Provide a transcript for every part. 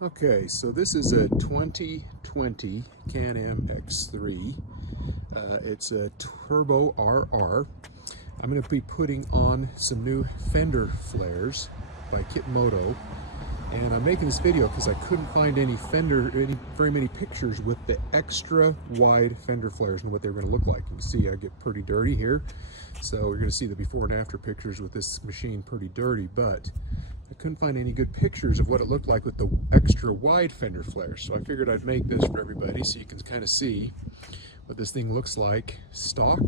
Okay, so this is a 2020 Can-Am X3. It's a Turbo RR. I'm going to be putting on some new fender flares by KemiMoto, and I'm making this video because I couldn't find very many pictures with the extra wide fender flares and what they were going to look like. You can see I get pretty dirty here, so we're going to see the before and after pictures with this machine pretty dirty, but I couldn't find any good pictures of what it looked like with the extra wide fender flares. So I figured I'd make this for everybody so you can kind of see what this thing looks like stock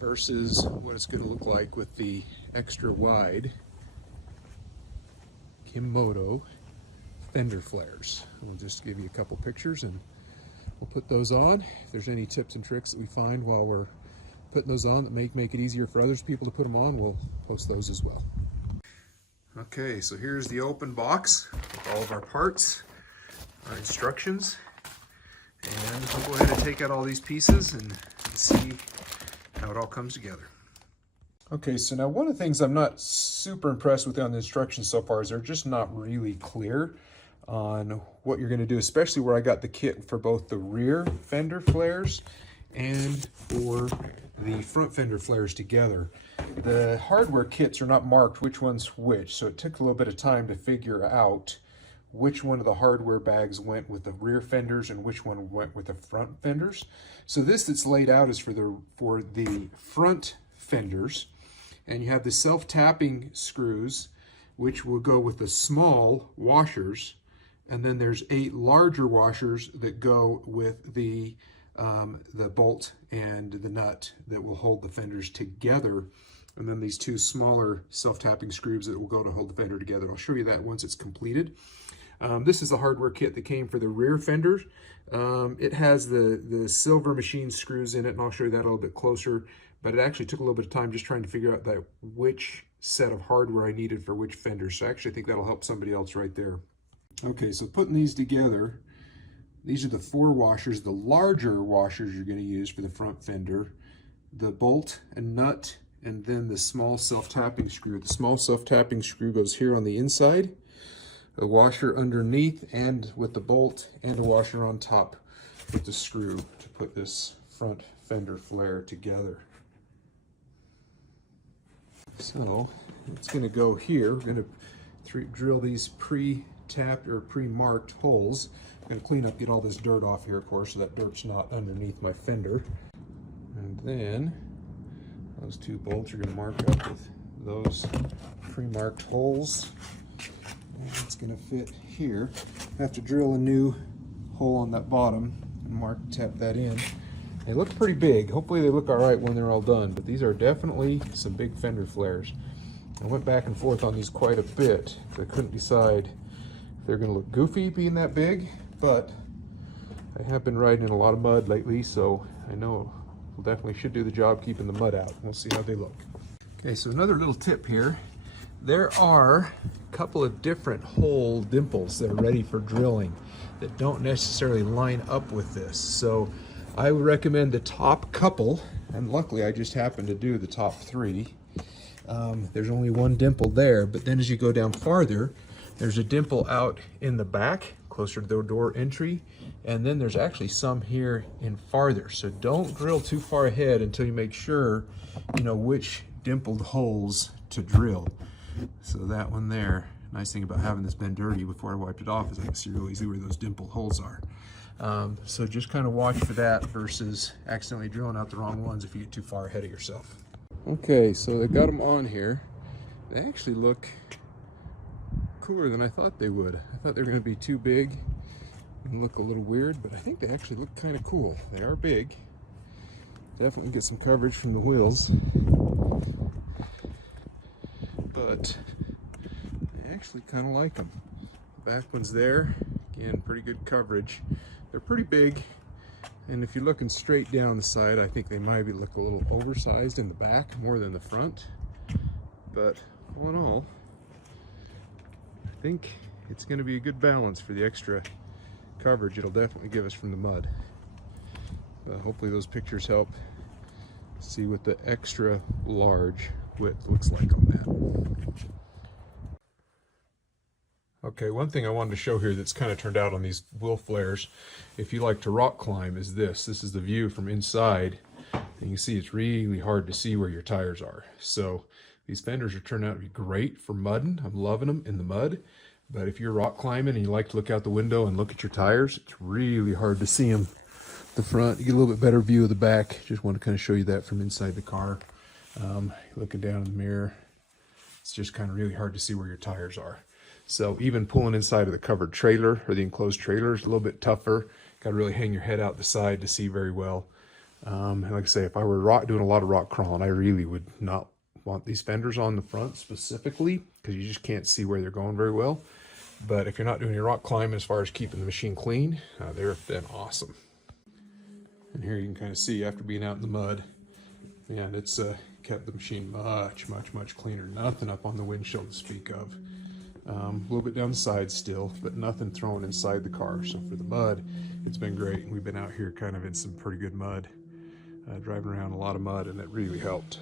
versus what it's going to look like with the extra wide KemiMoto fender flares. We'll just give you a couple pictures and we'll put those on. If there's any tips and tricks that we find while we're putting those on that make it easier for others people to put them on, we'll post those as well. Okay, so here's the open box with all of our parts, our instructions, and we'll go ahead and take out all these pieces and see how it all comes together. Okay, so now one of the things I'm not super impressed with on the instructions so far is they're just not really clear on what you're going to do, especially where I got the kit for both the rear fender flares and for the front fender flares together. The hardware kits are not marked which one's which, so it took a little bit of time to figure out which one of the hardware bags went with the rear fenders and which one went with the front fenders. So this that's laid out is for the front fenders, and you have the self-tapping screws which will go with the small washers, and then there's 8 larger washers that go with the bolt and the nut that will hold the fenders together, and then these 2 smaller self-tapping screws that will go to hold the fender together. I'll show you that once it's completed. This is the hardware kit that came for the rear fenders. It has the silver machine screws in it, and I'll show you that a little bit closer, but it actually took a little bit of time just trying to figure out which set of hardware I needed for which fender, so I actually think that'll help somebody else right there. Okay, so putting these together, these are the 4 washers, the larger washers you're going to use for the front fender, the bolt and nut, and then the small self-tapping screw. The small self-tapping screw goes here on the inside, a washer underneath and with the bolt, and a washer on top with the screw to put this front fender flare together. So it's going to go here. We're going to drill these pre-tapped or pre-marked holes. I'm going to clean up, get all this dirt off here, of course, so that dirt's not underneath my fender. And then those 2 bolts are going to mark up with those pre-marked holes. And it's going to fit here. I have to drill a new hole on that bottom and tap that in. They look pretty big. Hopefully they look all right when they're all done, but these are definitely some big fender flares. I went back and forth on these quite a bit. I couldn't decide if they're going to look goofy being that big, but I have been riding in a lot of mud lately, so I know we'll definitely should do the job keeping the mud out. We'll see how they look. Okay, so another little tip here. There are a couple of different hole dimples that are ready for drilling that don't necessarily line up with this. So I would recommend the top couple, and luckily I just happened to do the top 3. There's only 1 dimple there, but then as you go down farther, there's a dimple out in the back, closer to the door entry, and then there's actually some here in farther. So don't drill too far ahead until you make sure you know which dimpled holes to drill. So that one there, nice thing about having this been dirty before I wiped it off is I can see real easily where those dimpled holes are. So just kind of watch for that versus accidentally drilling out the wrong ones if you get too far ahead of yourself. Okay, so they got them on here. They actually look cooler than I thought they would. I thought they were going to be too big and look a little weird, but I think they actually look kind of cool. They are big. Definitely get some coverage from the wheels, but I actually kind of like them. The back one's there. Again, pretty good coverage. They're pretty big, and if you're looking straight down the side, I think they might look a little oversized in the back more than the front, but all in all, I think it's going to be a good balance for the extra coverage it'll definitely give us from the mud. Hopefully those pictures help see what the extra large width looks like on that. Okay, one thing I wanted to show here that's kind of turned out on these wheel flares, if you like to rock climb, is this. This is the view from inside. And you can see it's really hard to see where your tires are. So these fenders are turning out to be great for mudding. I'm loving them in the mud. But if you're rock climbing and you like to look out the window and look at your tires, it's really hard to see them. The front, you get a little bit better view of the back. Just want to kind of show you that from inside the car. Looking down in the mirror, it's just kind of really hard to see where your tires are. So even pulling inside of the covered trailer or the enclosed trailer is a little bit tougher. Got to really hang your head out the side to see very well. And like I say, if I were doing a lot of rock crawling, I really would not want these fenders on the front specifically, because you just can't see where they're going very well. But if you're not doing your rock climbing as far as keeping the machine clean, they've been awesome. And here you can kind of see after being out in the mud, man, it's kept the machine much cleaner. Nothing up on the windshield to speak of. A little bit down the side still, but nothing thrown inside the car. So for the mud, it's been great. We've been out here kind of in some pretty good mud, driving around a lot of mud, and it really helped.